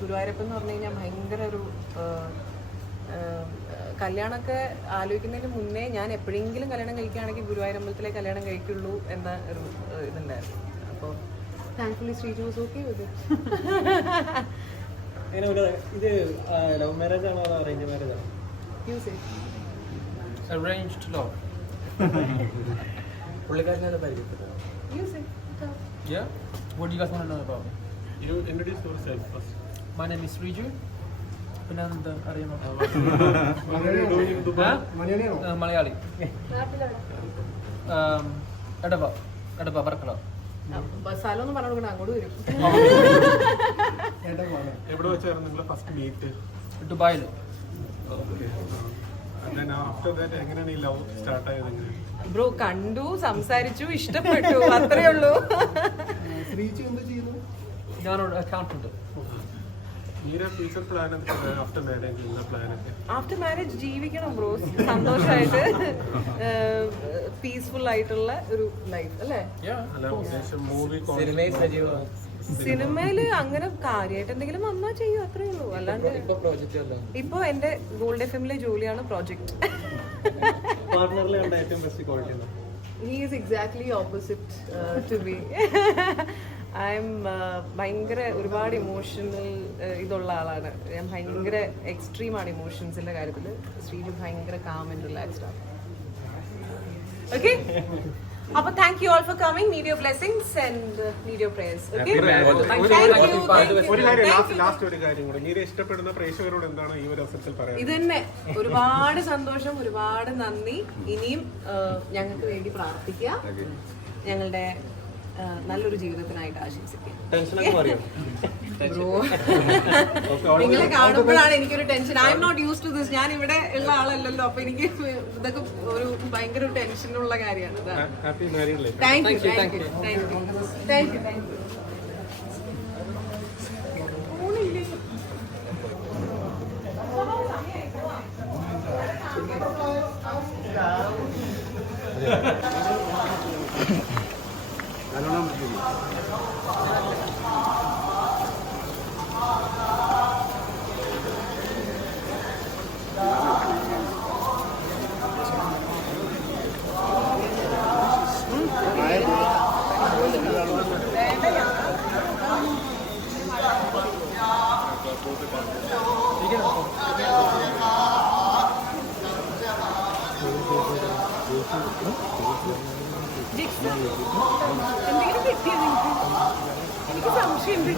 ഗുരുവായൂരപ്പൻ എന്ന് പറഞ്ഞു കഴിഞ്ഞാൽ ഭയങ്കര ഒരു കല്യാണമൊക്കെ ആലോചിക്കുന്നതിന് മുന്നേ ഞാൻ എപ്പോഴെങ്കിലും കല്യാണം കഴിക്കുകയാണെങ്കിൽ ഗുരുവായൂരമ്പലത്തിലെ കല്യാണം കഴിക്കുള്ളൂ എന്ന ഒരു ഇതുണ്ടായിരുന്നു അപ്പോൾ thankfully Shri Jose okay with അങ്ങനെ ഇത് ലവ് മാരേജ് ആണോ അതോ അറേഞ്ച് മാരേജ് ആണോ യൂസ് Arranged love. പുള്ളിക്കാരനെ പരിചയപ്പെട്ടു യൂസ് Yeah? What do you guys want to know about me? You introduce yourself first. My name is Riju. പിന്നെ എന്താ Dubai? ആ, മലയാളി Um, എടവ എടവ വർക്കല സ്ഥലം ഒന്നും പറഞ്ഞു കൊടുക്കണം അങ്ങോട്ട് വരും. എവിടെ വെച്ചായിരുന്നു നിങ്ങളെ ഫസ്റ്റ് മീറ്റ് ദുബായിൽ. Then after that എങ്ങനെയാണ് ഈ ലവ് സ്റ്റാർട്ട് ആയത് എങ്ങനെ? ബ്രോ കണ്ടു സംസാരിച്ചു ഇഷ്ടപ്പെട്ടു. അത്രേ ഉള്ളൂ. ഞാനൊരു അക്കൗണ്ടന്റ് ചെയ്യുന്നു? Future plan after after marriage ജീവിക്കണം ബ്രോസ് സന്തോഷമായിട്ട് പീസ്ഫുൾ ആയിട്ടുള്ള ഒരു ലൈഫ് അല്ലേ? സിനിമയിൽ അങ്ങനെ കാര്യമായിട്ട് എന്തെങ്കിലും വന്നാ ചെയ്യൂ അത്രേ ഉള്ളൂ. അല്ലാണ്ട് ഇപ്പൊ പ്രോജക്റ്റ് വല്ലതും ഇപ്പൊ എന്റെ ഗോൾഡ് എഫ് എമ്മിലെ ജോലിയാണ് project he is exactly opposite to be I am ഭയങ്കര ഒരുപാട് ഇമോഷണൽ ഇതുള്ള ആളാണ്. ഞാൻ ഭയങ്കര എക്സ്ട്രീമാണ് ഇമോഷൻസിന്റെ കാര്യത്തിൽ ശ്രീജു ഭയങ്കര കാം ആൻഡ് റിലാക്സ്ഡ് ആണ്. ഓക്കെ അപ്പൊ thank you all for coming need your blessings and need your prayers okay ഒരു കാര്യം ലാസ്റ്റ് ലാസ്റ്റ് ഒരു കാര്യം കൂടെ. മീര ഇഷ്ടപ്പെടുന്ന പ്രേക്ഷകരോട് എന്താണ് ഈ ഒരു അവസരത്തിൽ പറയാൻ ഇത് തന്നെ ഒരുപാട് സന്തോഷം ഒരുപാട് നന്ദി. ഇനിയും ഞങ്ങൾക്ക് വേണ്ടി പ്രാർത്ഥിക്കുക. ഞങ്ങളുടെ നല്ലൊരു ജീവിതത്തിനായിട്ട് ആശംസിക്കാം നിങ്ങളെ കാണുമ്പോഴാണ് എനിക്കൊരു tension. I am not use to this ഞാൻ ഇവിടെ ഉള്ള ആളല്ലല്ലോ അപ്പൊ എനിക്ക് ഇതൊക്കെ ഒരു ഭയങ്കര ടെൻഷനുള്ള കാര്യമാണ്. Thank you thank you thank you thank you Anonymous Thank you. Gideceksin. Ben de gidip bekleyelim. Beni kızarmış şimdi.